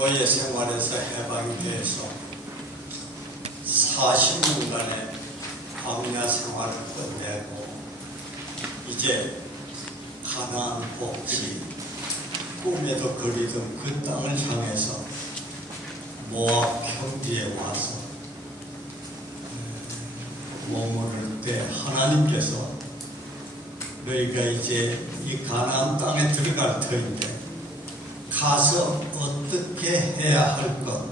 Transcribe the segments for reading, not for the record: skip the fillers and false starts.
노예 생활에서 해방이 돼서 40년간의 광야 생활을 끝내고 이제 가나안 복지, 꿈에도 그리던 그 땅을 향해서 모압 평지에 와서 머무를 때 하나님께서 너희가 이제 이 가나안 땅에 들어갈 터인데 가서 어떻게 해야 할 것,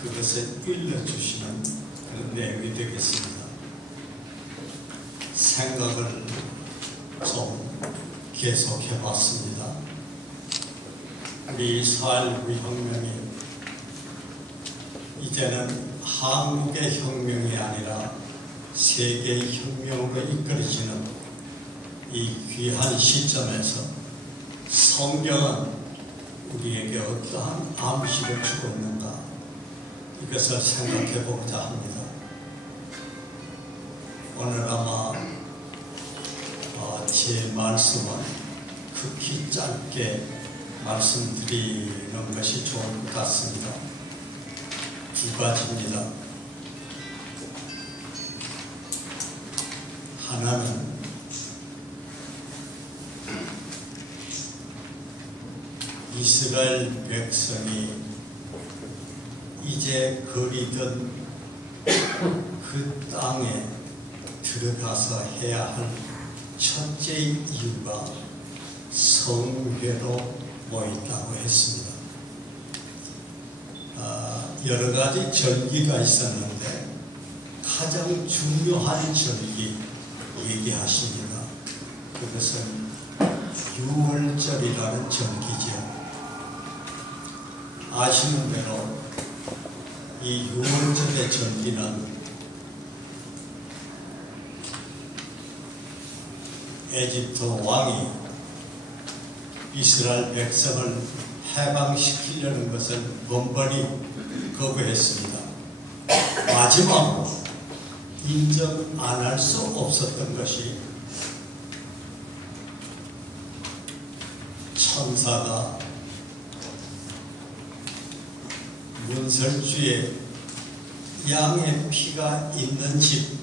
그것을 일러주시는 그런 내용이 되겠습니다. 생각을 좀 계속해 봤습니다. 우리 이스라엘 혁명이 이제는 한국의 혁명이 아니라 세계의 혁명으로 이끌어지는 이 귀한 시점에서 성경은 우리에게 어떠한 암시를 주고 있는가, 이것을 생각해 보고자 합니다. 오늘 아마 제 말씀은 극히 짧게 말씀드리는 것이 좋을 것 같습니다. 두 가지입니다. 하나는 이스라엘 백성이 이제 거리던 그 땅에 들어가서 해야 할 첫째 이유가 성회로 모인다고 했습니다. 여러 가지 절기가 있었는데 가장 중요한 절기 얘기하십니다. 그것은 유월절이라는 절기죠. 아시는 대로 이 유월절의 절기는 에집트 왕이 이스라엘 백성을 해방시키려는 것을 번번이 거부했습니다. 마지막으로 인정 안 할 수 없었던 것이 천사가 문설주에 양의 피가 있는 집,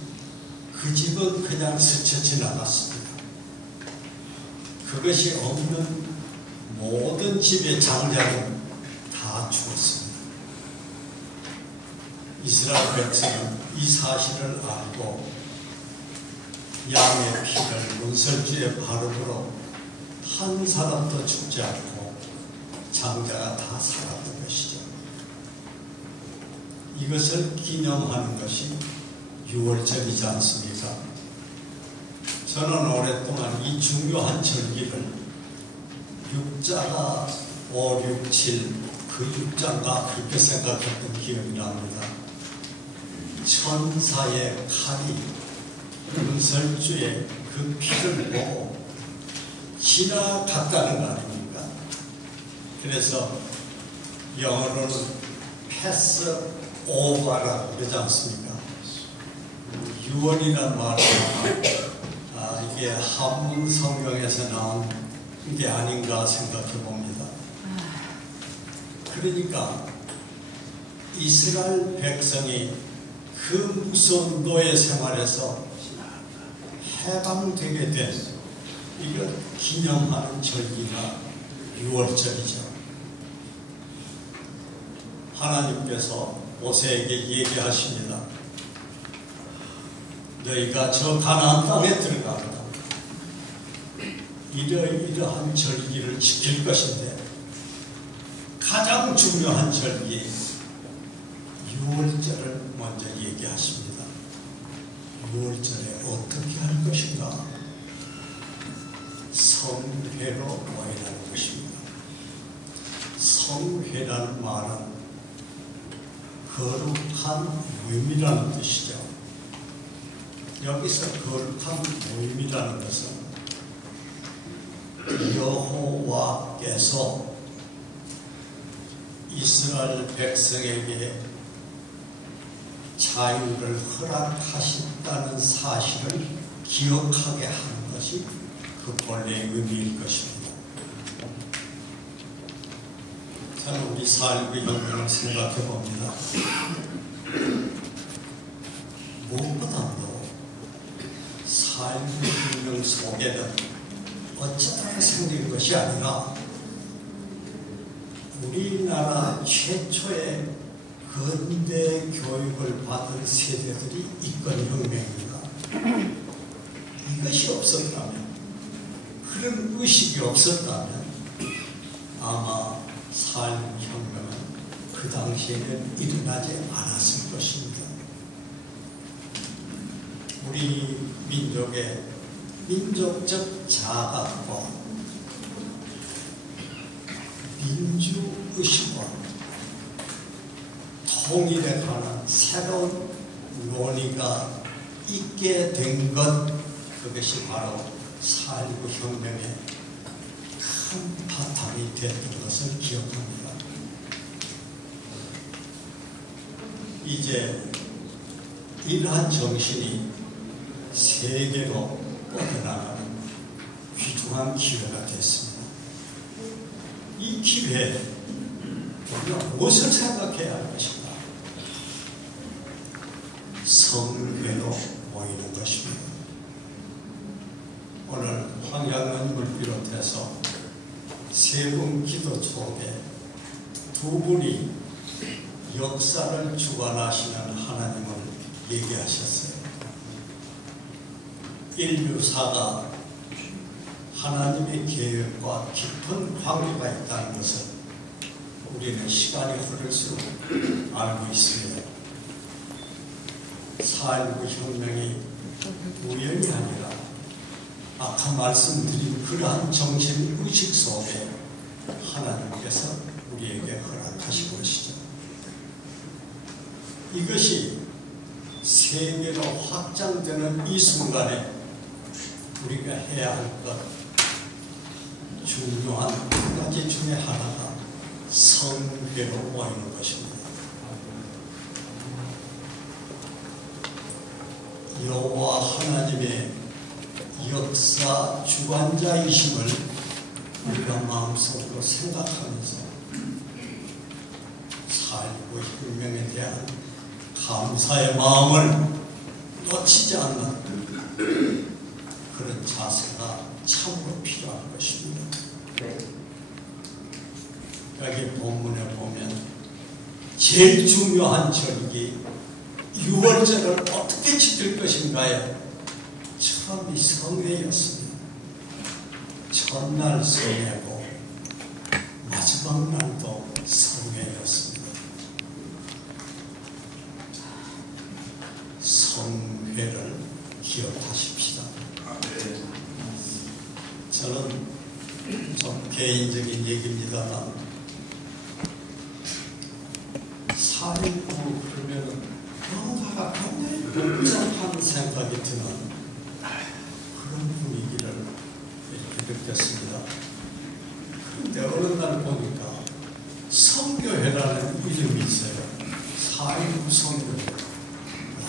그 집은 그냥 스쳐 지나갔습니다. 그것이 없는 모든 집의 장자는 다 죽었습니다. 이스라엘 백성은 이 사실을 알고 양의 피를 문설주에 바르므로 한 사람도 죽지 않고 장자가 다 살았던 것이죠. 이것을 기념하는 것이 유월절이지 않습니까? 저는 오랫동안 이 중요한 절기를 육자가 5, 6, 7, 그 육자가 그렇게 생각했던 기억이 납니다. 천사의 칼이 문설주에 그 피를 보고 지나갔다는 거 아닙니까? 그래서 영어로는 패스 오버라고 그러지 않습니까? 유언이라는 말은 이게 한문 성경에서 나온 게 아닌가 생각해 봅니다. 그러니까 이스라엘 백성이 그 무서운 노예 생활에서 해방되게 된 이걸 기념하는 절기가 유월절이죠. 하나님께서 모세에게 얘기하십니다. 너희가 저 가나안 땅에 들어가라. 이러이러한 절기를 지킬 것인데 가장 중요한 절기 유월절을 먼저 얘기하십니다. 유월절에 어떻게 할 것인가? 성회로 모이라는 것입니다. 성회라는 말은 거룩한 모임이라는 뜻이죠. 여기서 거룩한 모임이라는 것은 여호와께서 이스라엘 백성에게 자유를 허락하셨다는 사실을 기억하게 하는 것이 그 본래의 의미일 것입니다. 저는 우리 4.19 혁명을 생각해 봅니다. 무엇보다도 4.19 혁명 속에는 어쩌다가 생긴 것이 아니라 우리나라 최초의 근대 교육을 받은 세대들이 이끈 혁명입니다. 이것이 없었다면, 그런 의식이 없었다면 아마 4.19 혁명은 그 당시에는 일어나지 않았을 것입니다. 우리 민족의 민족적 자각과 민주의식과 통일에 관한 새로운 논의가 있게 된 것, 그것이 바로 4.19 혁명의 큰 바탕이 됐던 것을 기억합니다. 이제 이러한 정신이 세계로 뻗어나가는 귀중한 기회가 됐습니다. 이 기회에 우리가 무엇을 생각해야 할 것인가? 성회로 모이는 것입니다. 오늘 황양원님을 비롯해서 세 분 기도 속에 두 분이 역사를 주관하시는 하나님을 얘기하셨어요. 인류사가 하나님의 계획과 깊은 관계가 있다는 것을 우리는 시간이 흐를수록 알고 있습니다. 4.19 혁명이 우연이 아니라 아까 말씀드린 그러한 정신의식 속에 하나님께서 우리에게 허락하신 것이죠. 이것이 세계로 확장되는 이 순간에 우리가 해야 할 것 중요한 두 가지 중에 하나가 성회로 모이는 것입니다. 여호와 하나님의 역사 주관자이심을 우리가 마음속으로 생각하면서 4.19 혁명에 대한 감사의 마음을 놓치지 않는 그런 자세가 참으로 필요한 것입니다. 여기 본문에 보면 제일 중요한 절기 6월절을 어떻게 지킬 것인가에 처음이 성회였습니다. 첫날 성회고 마지막 날도 성회였습니다. 성회를 기억하십시다. 저는 좀 개인적인 얘기입니다만 4.19 그러면 뭔가가 굉장히 복잡한 생각이 드는 그런 분위기를 이렇게 느꼈습니다. 그런데 어느 날 보니까 성교회라는 이름이 있어요. 4.19 성교회.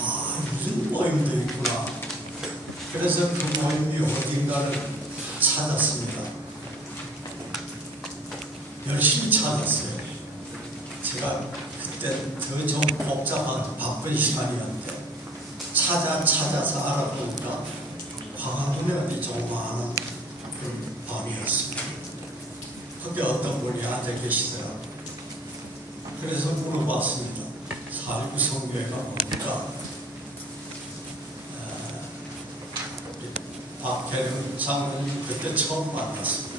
와, 이런 모임도 있구나. 그래서 그 모임이 어딘가를 찾았습니다. 열심히 찾았어요. 제가 그때 더 좀 복잡한 바쁜 시간이었는데 찾아서 알아보니까 광화문에 어디 조그마한 그런 밤이었습니다. 거기 어떤 분이 앉아 계시더라고요. 그래서 물어봤습니다. 4.19 성교회가 뭡니까? 박혜령 장로님 그때 처음 만났습니다.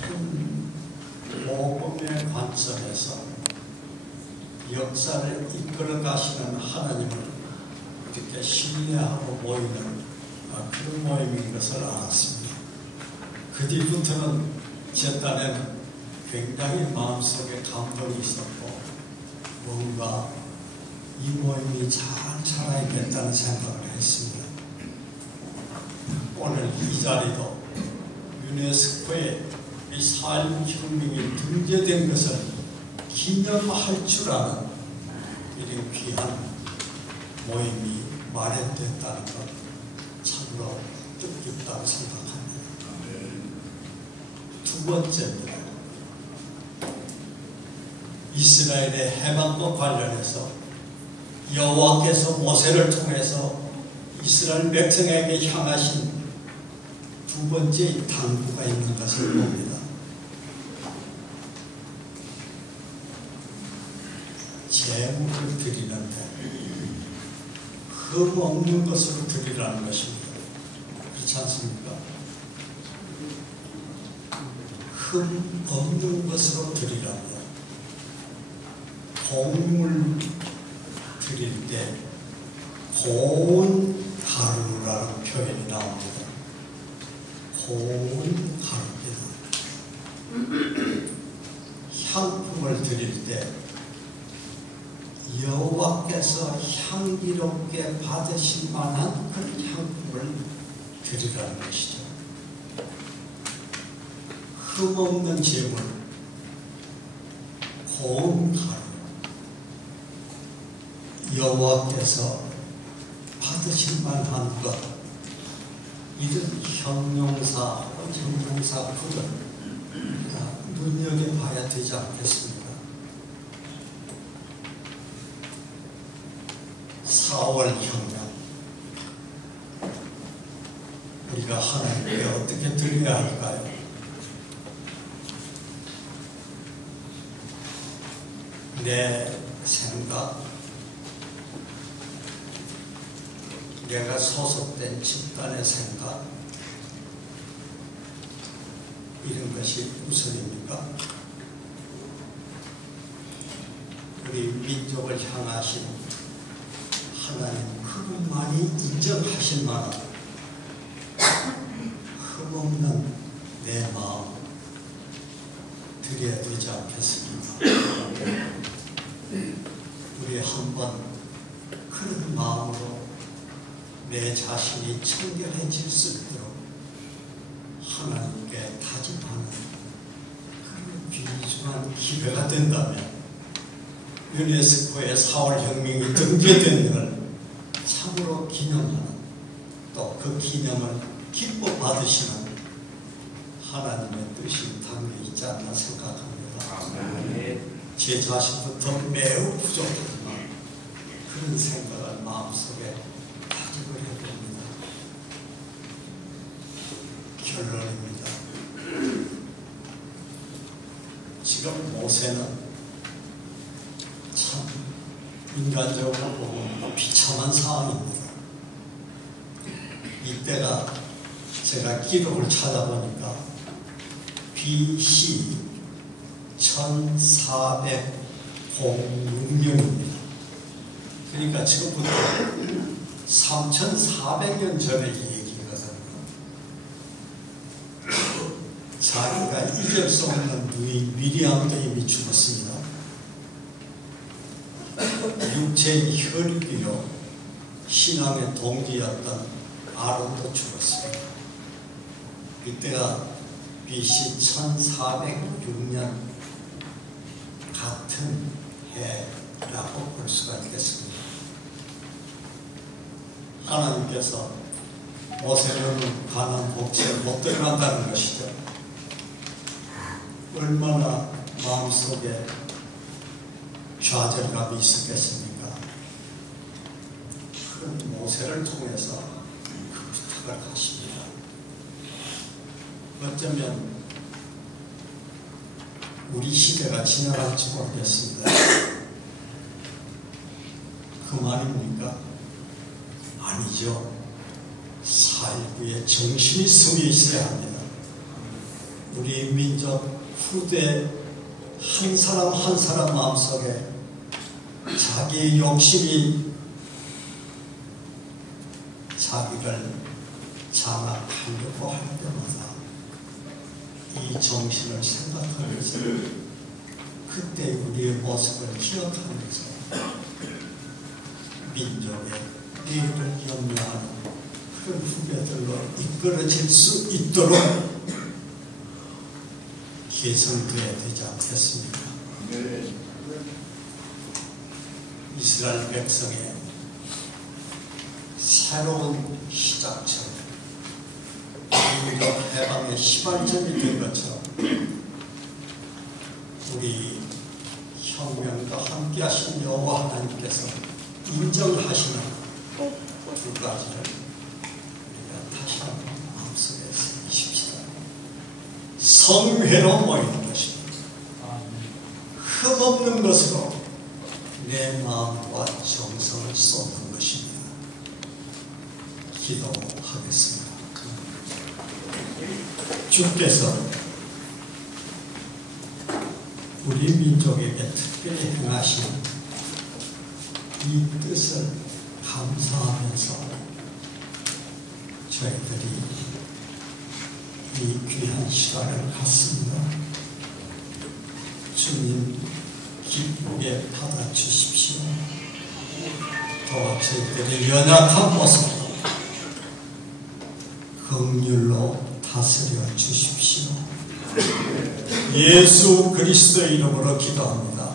큰 복음의 관점에서 역사를 이끌어 가시는 하나님을 이렇게 신뢰하고 모이는 그런 모임인 것을 알았습니다. 그 뒤부터는 제 딴에는 굉장히 마음속에 감동이 있었고 뭔가 이 모임이 잘 자라야겠다는 생각을 했습니다. 오늘 이 자리도 유네스코에 이 4.19 혁명이 등재된 것을 기념할 줄 아는 이런 귀한 모임이 마련됐다는 것 참으로 뜻깊다고 생각합니다. 두 번째입니다. 이스라엘의 해방과 관련해서 여호와께서 모세를 통해서 이스라엘 백성에게 향하신 두 번째 당부가 있는 것을 봅니다. 제물을 드리는데 흠 없는 것으로 드리라는 것입니다. 그렇지 않습니까? 흠 없는 것으로 드리라며 곡물 드릴 때 고운 가루라는 표현이 나옵니다. 고운 가루입니다. 향품을 드릴 때 여호와께서 향기롭게 받으실 만한 그런 향품을 드리라는 것이죠. 흠없는 제물, 고운 가루, 여호와께서 받으실 만한 것, 이런 형용사, 형용사구를 눈여겨봐야 되지 않겠습니까? 4월 혁명, 우리가 하나님께 어떻게 드려야 할까요? 내 생각, 내가 소속된 집단의 생각, 이런 것이 우선입니까? 우리 민족을 향하신 하나님 그분만이 인정하실 만한 흠없는 내 마음 드려야 되지 않겠습니까? 우리 한번 그런 마음으로 내 자신이 청결해질 수 있도록 하나님께 다짐하는 그런 귀중한 기회가 된다면 유네스코의 4월 혁명이 등재된 걸 참으로 기념하는, 또 그 기념을 기뻐 받으시는 하나님의 뜻이 담겨 있지 않나 생각합니다. 제 자신부터 매우 부족하지만 그런 생각을 마음속에 가지고 해봅니다. 결론입니다. 지금 모세는 참 인간적으로 보면 비참한 상황입니다. 이때가 제가 기록을 찾아보니까 BC 1406년입니다. 그러니까 지금부터 3400년 전의 얘기거든요. 자기가 잊을 수 없는 누이 미리암도 이미 죽었습니다. 육체의 혈육이요 신앙의 동기였던 아론도 죽었습니다. 이때가 BC 1406년 같은 해라고 볼 수가 있겠습니다. 하나님께서 모세는 가나안 복지에 못 들어간다는 것이죠. 얼마나 마음속에 좌절감이 있었겠습니까? 그런 모세를 통해서 그 부탁을 하십니다. 어쩌면 우리 시대가 지나갈지 모르겠습니다. 그 말입니까? 아니죠. 4.19에 정신이 숨어 있어야 합니다. 우리 민족 후대 한 사람 한 사람 마음속에 자기의 욕심이 자기를 장악하려고 할 때마다 이 정신을 생각하면서 그때 우리의 모습을 기억하면서 민족의 미래를 염려하는 그런 후배들로 이끌어질 수 있도록 개선되어야 되지 않겠습니까? 네. 이스라엘 백성의 새로운 시작처럼 민족 해방의 시발점이 된 것처럼 우리 혁명과 함께 하신 여호와 하나님께서 인정하시는 두 가지를 우리가 다시 한번 마음속에 새기십시다. 성회로 모이는 것입니다. 흠없는 것으로 내 마음과 정성을 쏟는 것입니다. 기도하겠습니다. 주께서 우리 민족에게 특별히 행하신 이 뜻을 감사하면서 저희들이 이 귀한 시간을 갖습니다. 주님 기쁘게 받아주십시오. 또 저희들의 연약한 모습도 긍휼로 다스려 주십시오. 예수 그리스도의 이름으로 기도합니다.